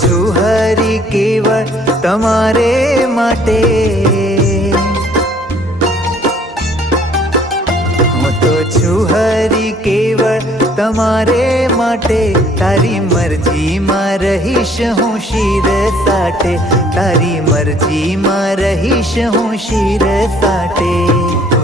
છું હરી કેવળ તમારે માટે, હું તો છું હરી કેવળ તમારે માટે, તારી મરજીમાં રહીશ હું શિર સાટે, તારી મરજીમાં રહીશ હું શિર સાટે।